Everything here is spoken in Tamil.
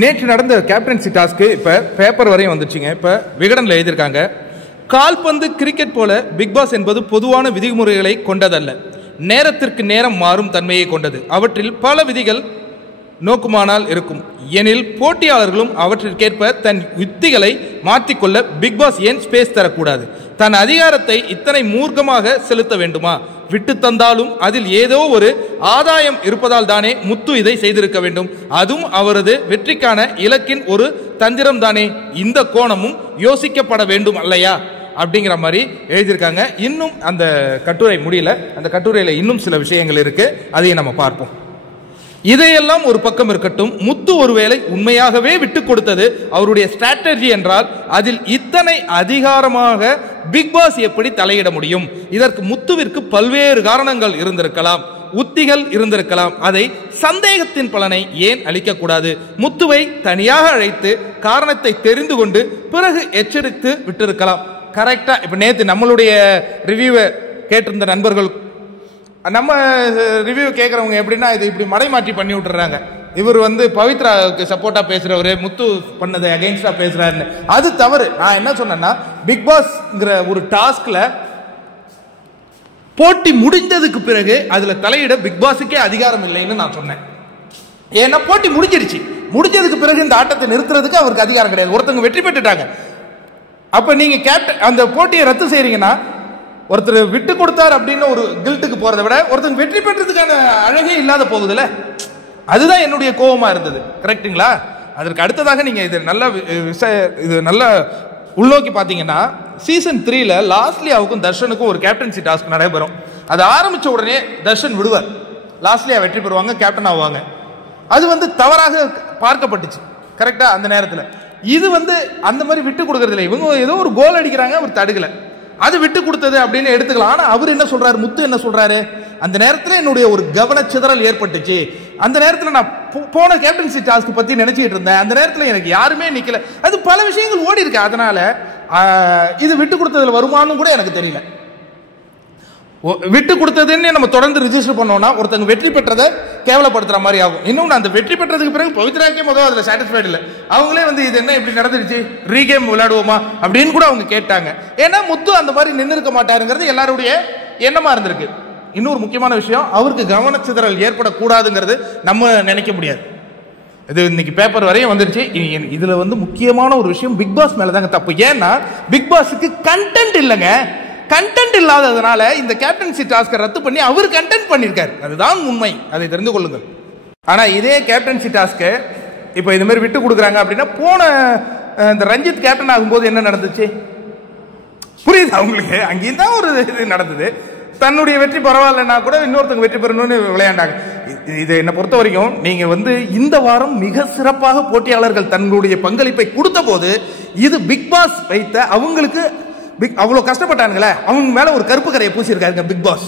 நேற்று நடந்த கேப்டன்சி டாஸ்க்கு இப்போ பேப்பர் வரையும் வந்துச்சுங்க. இப்போ விகடனில் எழுதியிருக்காங்க, கால்பந்து கிரிக்கெட் போல பிக் பாஸ் என்பது பொதுவான விதிமுறைகளை கொண்டதல்ல, நேரத்திற்கு நேரம் மாறும் தன்மையை கொண்டது. அவற்றில் பல விதிகள் நோக்குமானால் இருக்கும் எனில் போட்டியாளர்களும் அவற்றிற்கேற்ப தன் யுத்திகளை மாற்றிக்கொள்ள பிக் பாஸ் ஏன் ஸ்பேஸ் தரக்கூடாது? தன் அதிகாரத்தை இத்தனை மூர்க்கமாக செலுத்த வேண்டுமா? விட்டு தந்தாலும் அதில் ஏதோ ஒரு ஆதாயம் இருப்பதால் தானே முத்து இதை செய்திருக்க வேண்டும். அதுவும் அவரது வெற்றிக்கான இலக்கின் ஒரு தந்திரம் தானே. இந்த கோணமும் யோசிக்கப்பட வேண்டும் அல்லையா அப்படிங்கிற மாதிரி எழுதியிருக்காங்க. இன்னும் அந்த கட்டுரை முடியல. அந்த கட்டுரையில் இன்னும் சில விஷயங்கள் இருக்கு, அதையும் நம்ம பார்ப்போம். இதையெல்லாம் ஒரு பக்கம் இருக்கட்டும், முத்து ஒருவேளை உண்மையாகவே விட்டு கொடுத்தது அவருடைய ஸ்ட்ராட்டஜி என்றால் அதில் இத்தனை அதிகாரமாக பிக் பாஸ் எப்படி தலையிட முடியும்? இதற்கு முத்துவிற்கு பல்வேறு காரணங்கள் இருந்திருக்கலாம், உத்திகள் இருந்திருக்கலாம். அதை சந்தேகத்தின் பலனை ஏன் அளிக்கக்கூடாது? முத்துவை தனியாக அழைத்து காரணத்தை தெரிந்து கொண்டு பிறகு எச்சரித்து விட்டிருக்கலாம். கரெக்டா இப்ப நேற்று நம்மளுடைய ரிவ்யூவை கேட்டிருந்த நண்பர்கள், நம்ம ரிவ்யூ கேட்குறவங்க எப்படின்னா இது இப்படி மடைமாற்றி பண்ணி விட்டுறாங்க. இவர் பவித்ராவுக்கு சப்போர்ட்டா பேசுறவர், முத்து பண்ணதை அகைன்ஸ்டா பேசுறாருன்னு. அது தவறு. நான் என்ன சொன்னேன்னா, பிக் பாஸ்ங்கிற ஒரு டாஸ்க்ல போட்டி முடிந்ததுக்கு பிறகு அதுல தலையிட பிக் பாஸுக்கே அதிகாரம் இல்லைன்னு நான் சொன்னேன். ஏன்னா போட்டி முடிஞ்சிருச்சு, முடிஞ்சதுக்கு பிறகு இந்த ஆட்டத்தை நிறுத்துறதுக்கு அவருக்கு அதிகாரம் கிடையாது. ஒருத்தவங்க வெற்றி பெற்றுட்டாங்க. அப்ப நீங்க கேப்டன் அந்த போட்டியை ரத்து செய்றீங்கன்னா, ஒருத்தர் விட்டு கொடுத்தார் அப்படின்னு ஒரு கில்ட்டுக்கு போறதை விட ஒருத்தர் வெற்றி பெற்றதுக்கான அழகே இல்லாத போகுதுல. அதுதான் என்னுடைய கோபமா இருந்தது. கரெக்டுங்களா? அதற்கு அடுத்ததாக நீங்க இது நல்ல உள்நோக்கி பார்த்தீங்கன்னா, சீசன் 3ல லாஸ்ட்லியாவுக்கும் தர்ஷனுக்கும் ஒரு கேப்டன்சி டாஸ்க் நடைபெறும். அது ஆரம்பிச்ச உடனே தர்ஷன் விடுவார், லாஸ்ட்லியா வெற்றி பெறுவாங்க, கேப்டன் ஆவாங்க. அது தவறாக பார்க்கப்பட்டுச்சு. கரெக்டா? அந்த நேரத்தில் இது அந்த மாதிரி விட்டு கொடுக்கறது இல்லை. இவங்க ஏதோ ஒரு கோல் அடிக்கிறாங்க, அவர் தடுக்கல, அது விட்டு கொடுத்தது அப்படின்னு எடுத்துக்கலாம். ஆனா அவர் என்ன சொல்றாரு, முத்து என்ன சொல்றாரு, அந்த நேரத்தில் என்னுடைய ஒரு கவனச்சிதறல் ஏற்பட்டுச்சு. அந்த நேரத்தில் நான் போன கேப்டன்சி டாஸ்க் பத்தி நினைச்சிட்டு இருந்தேன். அந்த நேரத்தில் எனக்கு யாருமே நிக்கல. அது பல விஷயங்கள் ஓடி இருக்கு. அதனால இது விட்டு கொடுத்ததுல வருமானு கூட எனக்கு தெரியல. விட்டு கொடுத்ததுன்னு நம்ம தொடர்ந்து ரிஜிஸ்டர் பண்ணோம்னா ஒருத்தங்க வெற்றி பெற்றதை கேவலப்படுத்துற மாதிரி ஆகும். இன்னொன்று, அந்த வெற்றி பெற்றதுக்கு பிறகு பவித்ராக்கே முதல் அதில் சாட்டிஸ்ஃபைடு இல்லை. அவங்களே இது என்ன இப்படி நடந்துருச்சு, ரீகேம் விளையாடுவோமா அப்படின்னு கூட அவங்க கேட்டாங்க. ஏன்னா முத்து அந்த மாதிரி நின்று இருக்க மாட்டாருங்கிறது எல்லாருடைய எண்ணமா இருந்திருக்கு. இன்னொரு முக்கியமான விஷயம், அவருக்கு கவனச்சிதறல் ஏற்படக்கூடாதுங்கிறது நம்ம நினைக்க முடியாது. இது இன்னைக்கு பேப்பர் வரையும் வந்துருச்சு. இதுல முக்கியமான ஒரு விஷயம், பிக் பாஸ் மேலதாங்க தப்பு. ஏன்னா பிக் பாஸுக்கு கண்டென்ட் இல்லைங்க. கண்டென்ட் இல்லாததுனால இந்த கேப்டன்சி டாஸ்கை ரத்து பண்ணி அவர் கண்டென்ட் பண்ணியிருக்காரு. அதுதான் உண்மை, அதை தெரிந்து கொள்ளுங்கள். ஆனா இதே கேப்டன்சி டாஸ்கை இப்போ இது மாதிரி விட்டு கொடுக்குறாங்க அப்படின்னா, போன இந்த ரஞ்சித் கேப்டன் ஆகும்போது என்ன நடந்துச்சு புரியுது அவங்களுக்கு? அங்கேயும் தான் ஒரு இது நடந்தது. தன்னுடைய வெற்றி பரவாயில்லன்னா கூட இன்னொருத்தங்க வெற்றி பெறணும்னு விளையாண்டாங்க. இதை என்னை பொறுத்த வரைக்கும் நீங்க இந்த வாரம் மிக சிறப்பாக போட்டியாளர்கள் தங்களுடைய பங்களிப்பை கொடுத்த போது, இது பிக் பாஸ் வைத்த அவங்களுக்கு அவ்வளவு கஷ்டப்பட்டானுங்களே, அவங்க மேல ஒரு கருப்பு கரையை பூசியிருக்காருங்க பிக் பாஸ்.